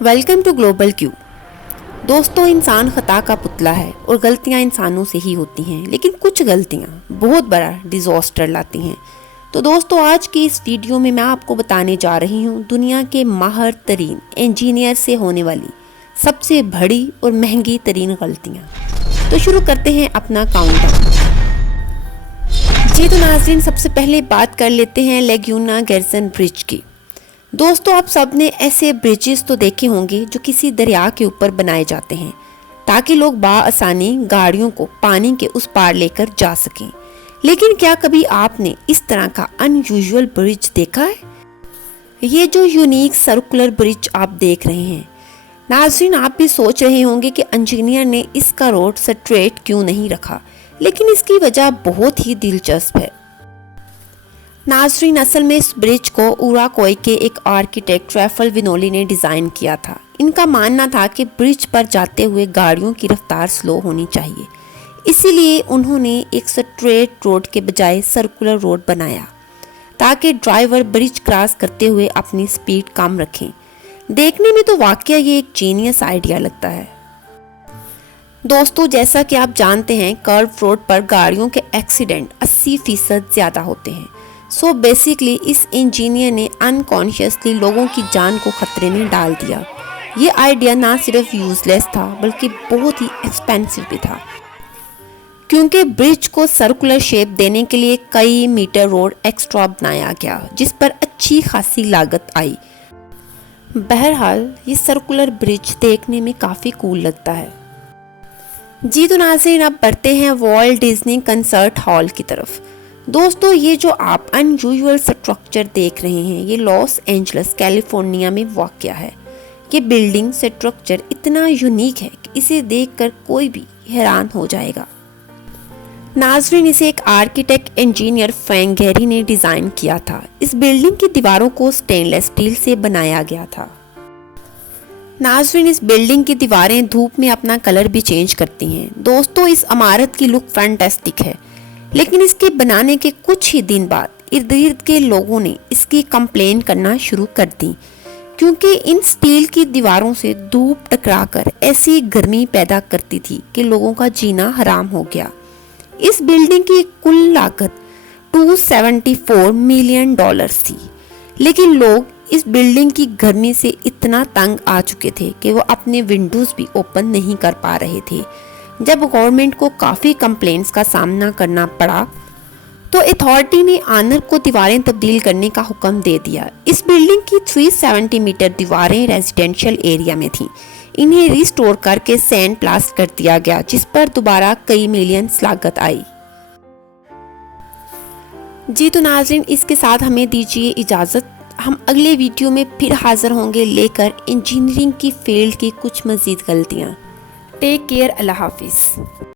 Welcome to global Q. दोस्तों, इंसान खता का पुतला है और गलतियां इंसानों से ही होती हैं, लेकिन कुछ गलतियां बहुत बड़ा डिजास्टर लाती हैं। तो दोस्तों, आज की इस वीडियो में मैं आपको बताने जा रही हूं दुनिया के माहिर तरीन इंजीनियर से होने वाली सबसे बड़ी और महंगी तरीन गलतियां। तो शुरू करते हैं अपना काउंटडाउन। जी तो नाज़रीन, सबसे पहले बात कर लेते हैं लैग्यूना गैरसन ब्रिज की। दोस्तों, आप सब ने ऐसे ब्रिजेस तो देखे होंगे जो किसी दरिया के ऊपर बनाए जाते हैं ताकि लोग बाआसानी गाड़ियों को पानी के उस पार लेकर जा सकें। लेकिन क्या कभी आपने इस तरह का अनयूजुअल ब्रिज देखा है? ये जो यूनिक सर्कुलर ब्रिज आप देख रहे हैं, नाज़रीन, आप भी सोच रहे होंगे कि इंजीनियर ने इसका रोड स्ट्रेट क्यों नहीं रखा, लेकिन इसकी वजह बहुत ही दिलचस्प है। नाज़रीन, असल में इस ब्रिज को उराकोई के एक आर्किटेक्ट रैफल विनोली ने डिज़ाइन किया था। इनका मानना था कि ब्रिज पर जाते हुए गाड़ियों की रफ्तार स्लो होनी चाहिए, इसीलिए उन्होंने एक स्ट्रेट रोड के बजाय सर्कुलर रोड बनाया ताकि ड्राइवर ब्रिज क्रॉस करते हुए अपनी स्पीड कम रखें। देखने में तो वाकई ये एक जीनियस आइडिया लगता है। दोस्तों, जैसा कि आप जानते हैं, कर्व रोड पर गाड़ियों के एक्सीडेंट 80% ज़्यादा होते हैं। सो बेसिकली इस इंजीनियर ने अनकॉन्शियसली लोगों की जान को खतरे में डाल दिया। ये आइडिया ना सिर्फ यूजलेस था बल्कि बहुत ही एक्सपेंसिव भी था, क्योंकि ब्रिज को सर्कुलर शेप देने के लिए कई मीटर रोड एक्स्ट्रा बनाया गया, जिस पर अच्छी खासी लागत आई। बहरहाल ये सर्कुलर ब्रिज देखने में काफ़ी कूल लगता है। जी तो नाज़रीन, अब बढ़ते हैं वॉल्ट डिज्नी कंसर्ट हॉल की तरफ। दोस्तों, ये जो आप अनयूजुअल स्ट्रक्चर देख रहे हैं, ये लॉस एंजल्स कैलिफोर्निया में वाक़या है। ये बिल्डिंग स्ट्रक्चर इतना यूनिक है कि इसे देखकर कोई भी हैरान हो जाएगा। नाज़रीन, इसे एक आर्किटेक्ट इंजीनियर फ्रैंक गेरी ने डिज़ाइन किया था। इस बिल्डिंग की दीवारों को स्टेनलेस स्टील से बनाया गया था। नाज़रीन, इस बिल्डिंग की दीवारें धूप में अपना कलर भी चेंज करती हैं। दोस्तों, इस इमारत की लुक फैंटास्टिक है, लेकिन इसके बनाने के कुछ ही दिन बाद इर्द गिर्द के लोगों ने इसकी कंप्लेन करना शुरू कर दी, क्योंकि इन स्टील की दीवारों से धूप टकराकर ऐसी गर्मी पैदा करती थी कि लोगों का जीना हराम हो गया। इस बिल्डिंग की कुल लागत $274 मिलियन थी, लेकिन लोग इस बिल्डिंग की गर्मी से इतना तंग आ चुके थे कि वो अपने विंडोज भी ओपन नहीं कर पा रहे थे। जब गवर्नमेंट को काफ़ी कंप्लेंट्स का सामना करना पड़ा तो अथॉरिटी ने ऑनर को दीवारें तब्दील करने का हुक्म दे दिया। इस बिल्डिंग की 370 मीटर दीवारें रेजिडेंशियल एरिया में थीं। इन्हें रिस्टोर करके सैंड ब्लास्ट कर दिया गया, जिस पर दोबारा कई मिलियंस लागत आई। जी तो नाज़रीन, इसके साथ हमें दीजिए इजाज़त। हम अगले वीडियो में फिर हाजिर होंगे लेकर इंजीनियरिंग की फील्ड की कुछ मज़ीद गलतियाँ। टेक केयर, अल्लाह हाफिज़।